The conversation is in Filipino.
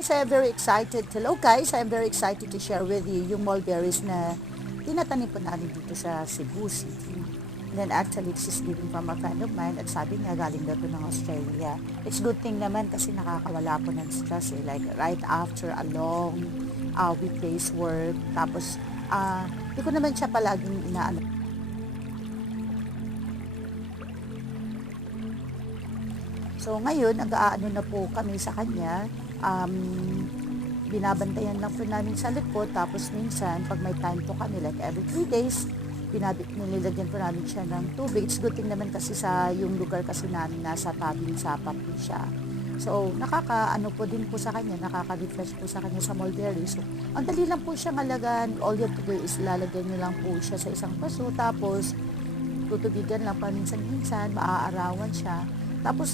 So I'm very excited. Hello guys, I'm very excited to share with you yung mulberries na tinatanim po namin dito sa Cebu City. And then actually, this is given from a friend of mine at sabi niya galing daw to ng Australia. It's good thing naman kasi nakakawala po ng stress eh. Like right after a long weekday's work. Tapos, hindi ko naman siya palaging inaano. So ngayon, nag-aano na po kami sa kanya. Binabantayan lang po namin sa likod. Tapos minsan, pag may time po kami, like every 3 days, nililagyan po namin siya ng tubig. It's good thing naman kasi sa yung lugar kasi namin nasa tabing sapa po siya. So, nakakaano po din po sa kanya, nakaka-refresh po sa kanya sa mulberry. So, ang dali lang po siyang alagaan. All you have to do is lalagyan niyo lang po siya sa isang paso. Tapos, tutubigan lang paminsan-minsan, maaarawan siya. Tapos,